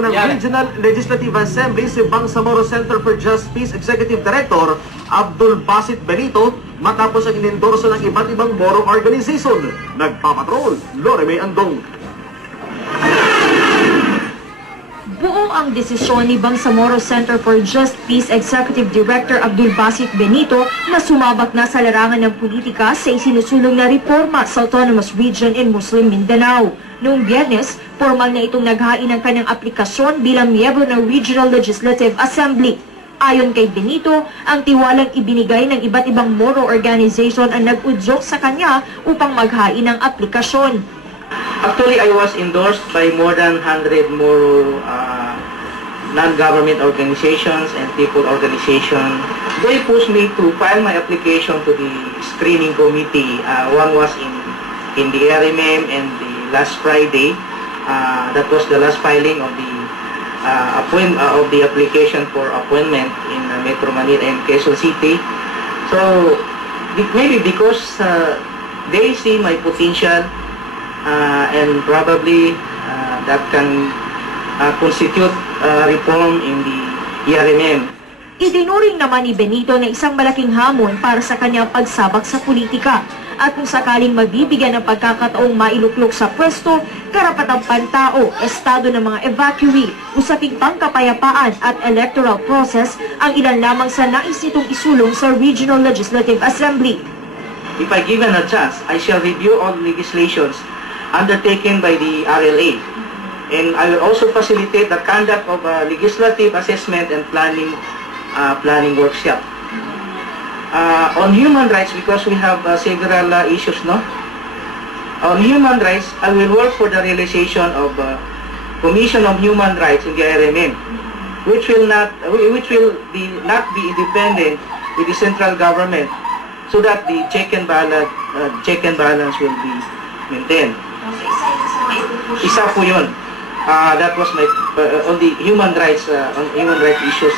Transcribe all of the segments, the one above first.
ng Regional Legislative Assembly si Bangsamoro Center for Justice Executive Director Abdul Basit Benito matapos ang inendorso ng iba't ibang Moro organization. Nagpapatrol, Loreme Andong. Buo ang desisyon ni Bangsamoro Center for Justice Executive Director Abdul Basit Benito na sumabak na sa larangan ng politika sa isinusulong na reforma sa Autonomous Region in Muslim Mindanao. Noong Biyernes, formal na itong naghain ng kanyang aplikasyon bilang miyembro ng Regional Legislative Assembly. Ayon kay Benito, ang tiwalang ibinigay ng iba't ibang Moro organization ang nag-udyok sa kanya upang maghain ng aplikasyon. Actually, I was endorsed by more than 100 Moro non-government organizations and people organizations. They pushed me to file my application to the screening committee. One was in the RMM and the last Friday. That was the last filing of the application for appointment in Metro Manila and Quezon City. So maybe because they see my potential and probably that can constitute reform in the ERMM. Itinuring naman ni Benito na isang malaking hamon para sa kanyang pagsabak sa politika. At kung sakaling mabibigyan ng pagkakataong mailuklok sa pwesto, karapatang pantao, estado ng mga evacuee, usaping pangkapayapaan at electoral process ang ilan lamang sa nais nitong isulong sa Regional Legislative Assembly. If I given a chance, I shall review all legislations undertaken by the RLA. And I will also facilitate the conduct of a legislative assessment and planning workshop. On human rights, because we have several issues, no? On human rights, I will work for the realization of Commission on Human Rights in the RMM, which will not be independent with the central government, so that the check and balance will be maintained. Isa po yun. That was my on the human rights issues.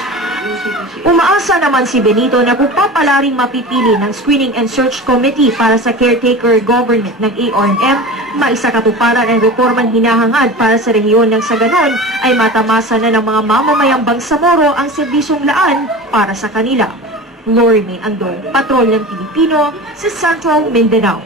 Umaasa naman si Benito na kung papalaring mapipili ng Screening and Search Committee para sa caretaker government ng ARMM, maisakatuparan ang reformang hinahangad para sa rehiyon ng sa ganon ay matamasa na ng mga mamamayang Bangsamoro ang serbisyong laan para sa kanila. Lorime Andong, Patrol ng Pilipino sa Central Mindanao.